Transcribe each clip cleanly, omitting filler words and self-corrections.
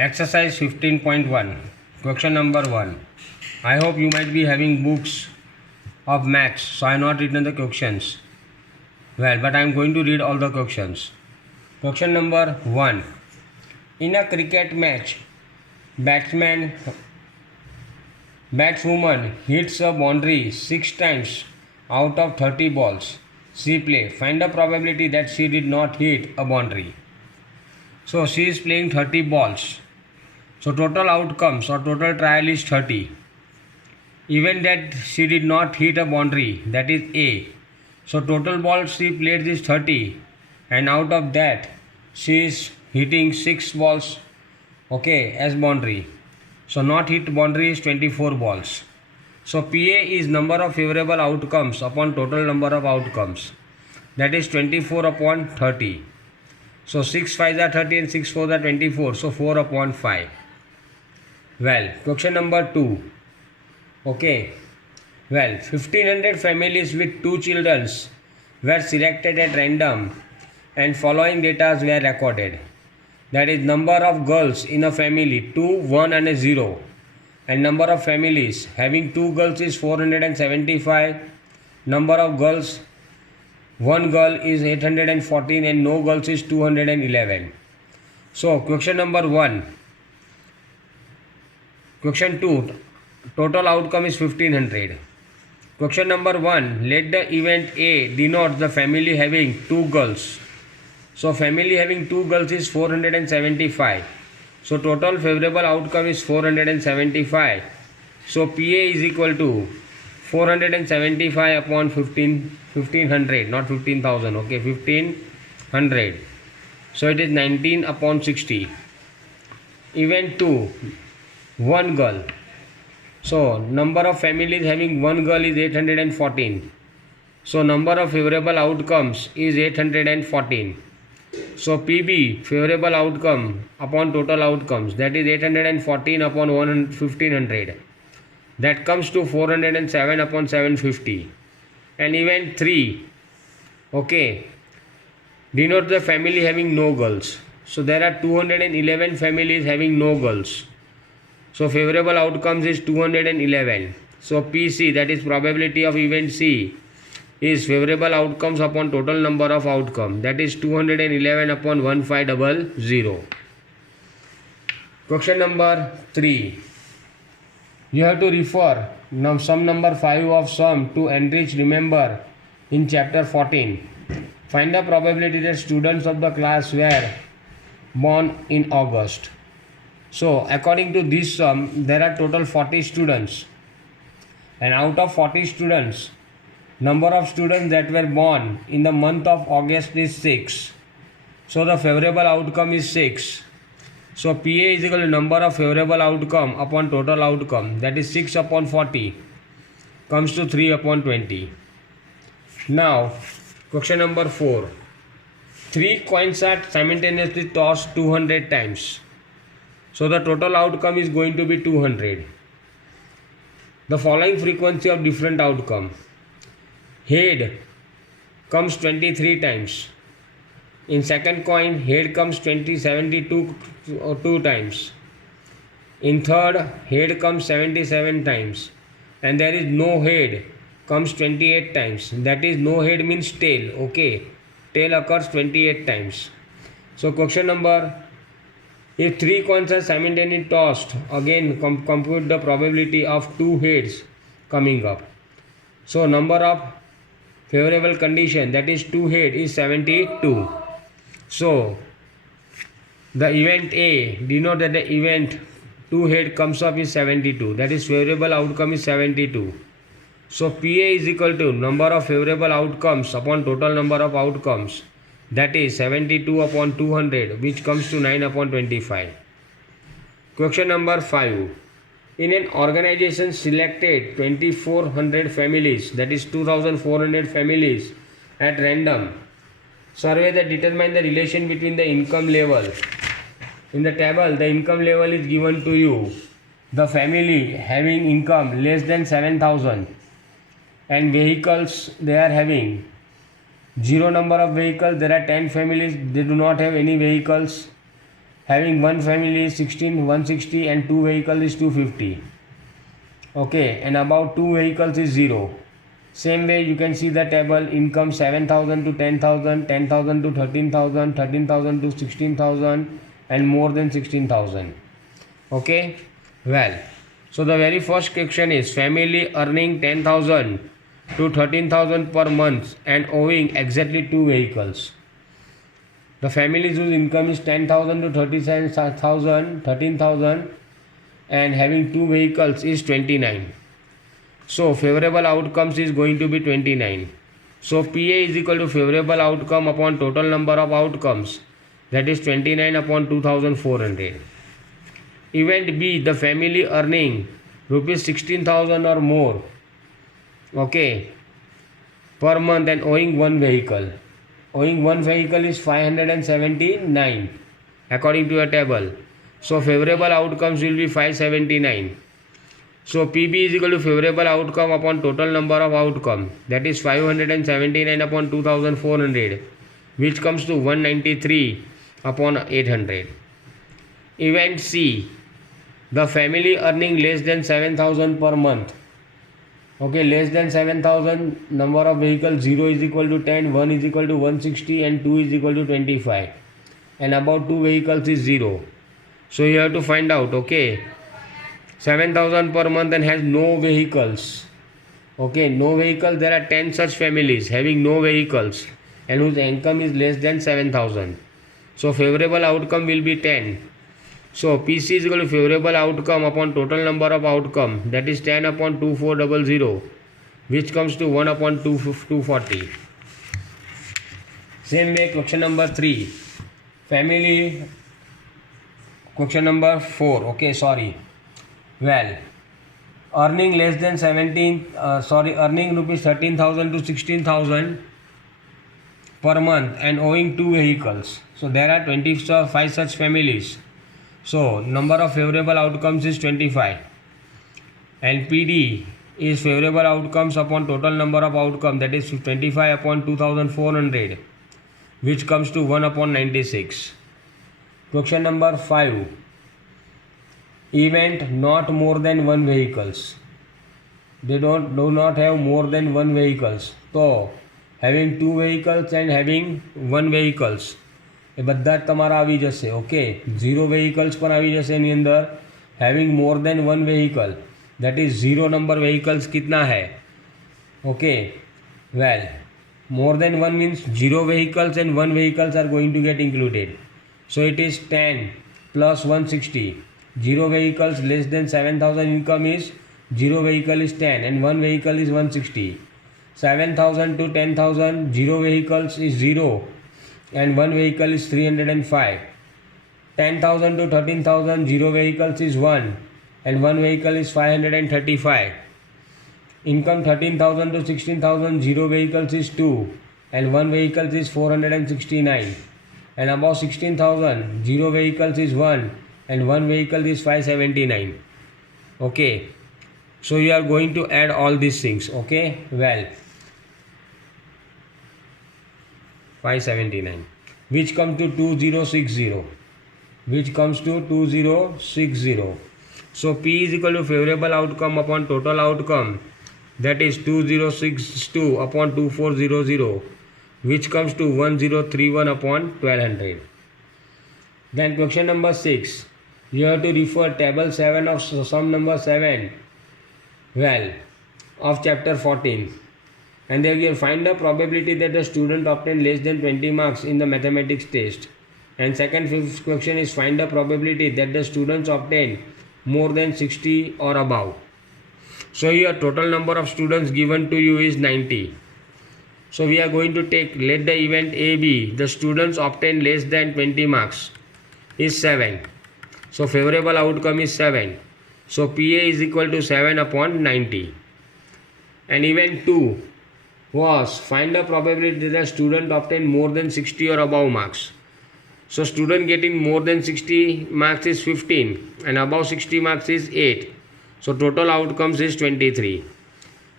Exercise 15.1. Question number 1. I hope you might be having books of maths, so I have not written the questions. Well, but I am going to read all the questions. Question number 1. In a cricket match, batswoman hits a boundary 6 times out of 30 balls she played. Find the probability that she did not hit a boundary. So she is playing 30 balls. So total outcomes or total trial is 30. Even that she did not hit a boundary, that is A. So total balls she played is 30, and out of that she is hitting 6 balls, okay, as boundary. So not hit boundary is 24 balls. So PA is number of favorable outcomes upon total number of outcomes, that is 24 upon 30. So 6 5s are 30 and 6 4s are 24, so 4 upon 5. Well, question number 2. Okay. Well, 1500 families with 2 children were selected at random and following data were recorded. That is number of girls in a family 2, 1 and a 0. And number of families having 2 girls is 475. Number of girls, 1 girl is 814 and no girls is 211. So question number 1. Question 2. Total outcome is 1500. Question number 1. Let the event A denote the family having 2 girls. So family having 2 girls is 475. So total favorable outcome is 475. So PA is equal to 475 upon 1500, not 15,000. Okay, 1500. So it is 19 upon 60. Event 2. 1 girl. So number of families having 1 girl is 814. So number of favorable outcomes is 814. So PB, favorable outcome upon total outcomes, that is 814 upon 1500. That comes to 407 upon 750. And event 3, okay, denote the family having no girls. So there are 211 families having no girls. So favorable outcomes is 211. So PC, that is probability of event C, is favorable outcomes upon total number of outcomes, that is 211 upon 1500. Question number 3. You have to refer sum number 5 of sum to enrich remember in chapter 14. Find the probability that students of the class were born in August. So according to this sum, there are total 40 students, and out of 40 students, number of students that were born in the month of August is 6. So the favorable outcome is 6. So PA is equal to number of favorable outcome upon total outcome, that is 6 upon 40 comes to 3 upon 20. Now question number 4. 3 coins are simultaneously tossed 200 times. So the total outcome is going to be 200. The following frequency of different outcome. Head comes 23 times. In second coin, head comes 72 times. In third, head comes 77 times. And there is no head comes 28 times. That is, no head means tail. Okay, tail occurs 28 times. So question number, if 3 coins are simultaneously tossed, again compute the probability of 2 heads coming up. So number of favorable condition, that is 2 head, is 72. So the event A denote that the event 2 head comes up is 72. That is favorable outcome is 72. So PA is equal to number of favorable outcomes upon total number of outcomes, that is 72 upon 200, which comes to 9 upon 25. Question number 5. In an organization selected 2400 families, that is 2400 families at random. Survey that determine the relation between the income level. In the table, the income level is given to you. The family having income less than 7,000 and vehicles they are having 0 number of vehicles. There are 10 families, they do not have any vehicles. having one family is 16 160 and two vehicles is 250. Okay, and about two vehicles is 0. Same way you can see the table: income 7,000 to 10,000, 10,000 to 13,000, 13,000 to 16,000 and more than 16,000. Okay, well, so the very first question is family earning 10,000 to 13,000 per month and owing exactly two vehicles. The families whose income is 10,000 to 37,000, 13,000 and having two vehicles is 29. So favorable outcomes is going to be 29. So PA is equal to favorable outcome upon total number of outcomes, that is 29 upon 2,400. Event B, the family earning rupees 16,000 or more, okay, per month and owing one vehicle. Owing one vehicle is 579 according to a table. So favorable outcomes will be 579. So PB is equal to favorable outcome upon total number of outcome, that is 579 upon 2,400, which comes to 193 upon 800. Event C, the family earning less than 7,000 per month. Okay, less than 7,000, number of vehicles 0 is equal to 10, 1 is equal to 160 and 2 is equal to 25. And about two vehicles is 0. So you have to find out, okay, 7,000 per month and has no vehicles. Okay, no vehicles. There are 10 such families having no vehicles and whose income is less than 7,000. So favorable outcome will be 10. So PC is equal to favorable outcome upon total number of outcome, that is 10 upon 2,400, which comes to 1 upon 240. Same way, question number 3. Family, question number 4. Okay, sorry. Well, earning less than earning rupees 13,000 to 16,000 per month and owing two vehicles. So there are 25 such families. So number of favorable outcomes is 25. And PD is favorable outcomes upon total number of outcomes, that is 25 upon 2,400, which comes to 1 upon 96. Question number 5. Event not more than one vehicles. They do not have more than one vehicles. So having two vehicles and having one vehicles, એ બધા જ તમારા આવી જશે. Okay, 0 vehicles પણ આવી જશે એની અંદર. having more than one vehicle, that is 0 number vehicles कितना है. okay, well, more than one means 0 vehicles and 1 vehicles are going to get included. So it is 10 plus 160. 0 vehicles less than 7,000 income is 0 vehicle is 10 and 1 vehicle is 160. 7,000 to 10,000, 0 vehicles is 0 and 1 vehicle is 305. 10,000 to 13,000, 0 vehicles is 1 and 1 vehicle is 535. Income 13,000 to 16,000, 0 vehicles is 2 and 1 vehicle is 469. And above 16,000, 0 vehicles is 1 and 1 vehicle is 579. Okay, so you are going to add all these things. Okay, well, 579, which comes to 2060, which comes to 2060. So P is equal to favorable outcome upon total outcome, that is 2062 upon 2400, which comes to 1031 upon 1200. Then question number 6, you have to refer table 7 of sum number 7, well, of chapter 14. And they will find the probability that the student obtain less than 20 marks in the mathematics test. And second question is find the probability that the students obtain more than 60 or above. So here total number of students given to you is 90. So we are going to take, let the event A be the students obtain less than 20 marks is 7. So favorable outcome is 7. So PA is equal to 7 upon 90. And event 2 was find the probability that the student obtain more than 60 or above marks. So student getting more than 60 marks is 15 and above 60 marks is 8. So total outcomes is 23.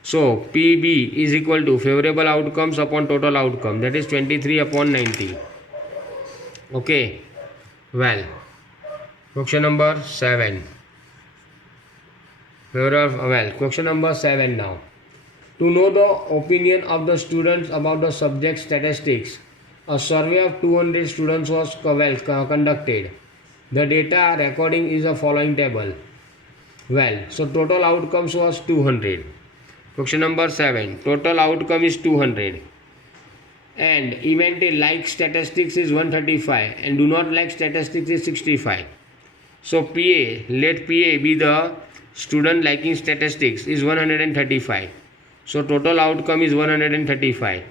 So PB is equal to favorable outcomes upon total outcome, that is 23 upon 90. Okay, well, Question number 7. Question number 7 now. To know the opinion of the students about the subject statistics, a survey of 200 students was conducted. The data recording is the following table. So total outcomes was 200. Question number 7. Total outcome is 200. And event like statistics is 135 and do not like statistics is 65. So PA, let PA be the student liking statistics is 135. So total outcome is 135.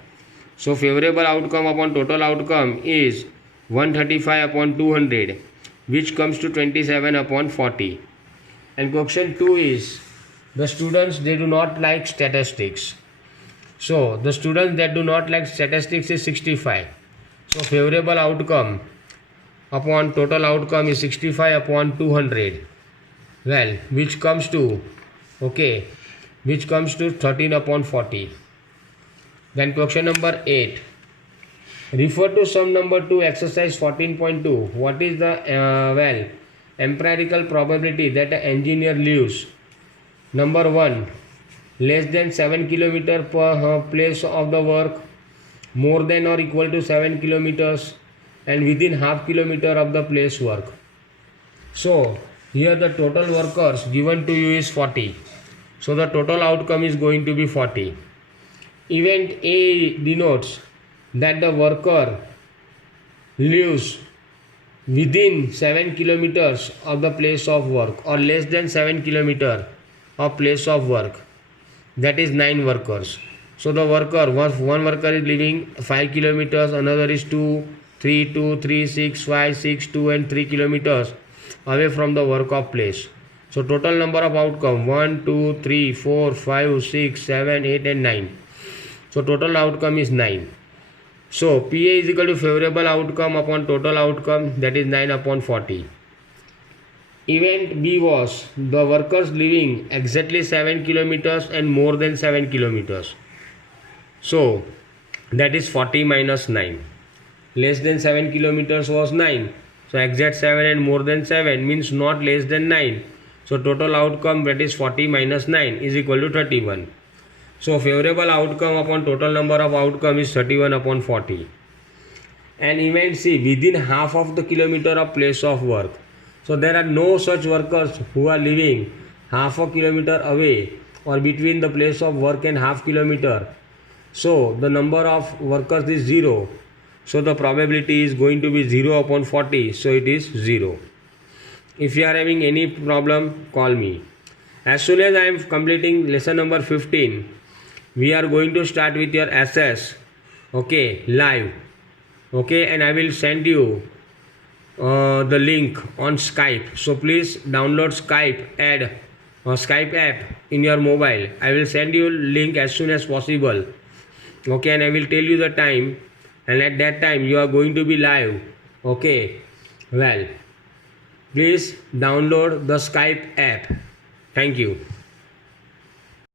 So favorable outcome upon total outcome is 135 upon 200, which comes to 27 upon 40. And question 2 is the students they do not like statistics. So the students that do not like statistics is 65. So favorable outcome upon total outcome is 65 upon 200. Which comes to 13 upon 40. Then question number 8. Refer to sum number 2, exercise 14.2. What is the empirical probability that an engineer lives? Number 1, less than 7 km per place of the work, more than or equal to 7 kilometers, and within half kilometer of the place work. So here the total workers given to you is 40. So the total outcome is going to be 40. Event A denotes that the worker lives within 7 kilometers of the place of work or less than 7 kilometers of place of work. That is 9 workers. So the one worker is living 5 kilometers, another is 2, 6, 5, 6, 2 and 3 kilometers away from the work of place. So total number of outcome 1, 2, 3, 4, 5, 6, 7, 8 and 9. So total outcome is 9. So PA is equal to favorable outcome upon total outcome, that is 9 upon 40. Event B was the workers living exactly 7 kilometers and more than 7 kilometers. So that is 40 minus 9. Less than 7 kilometers was 9. So exact 7 and more than 7 means not less than 9. So total outcome, that is 40 minus 9, is equal to 31. So favorable outcome upon total number of outcome is 31 upon 40. And event C, within half of the kilometer of place of work. So there are no such workers who are living half a kilometer away or between the place of work and half kilometer. So the number of workers is 0. So the probability is going to be 0 upon 40. So it is 0. If you are having any problem, call me. As soon as I am completing lesson number 15, we are going to start with your SS. Live. And I will send you the link on Skype. So please download Skype, add Skype app in your mobile. I will send you link as soon as possible. And I will tell you the time, and at that time you are going to be live. Please download the Skype app. Thank you.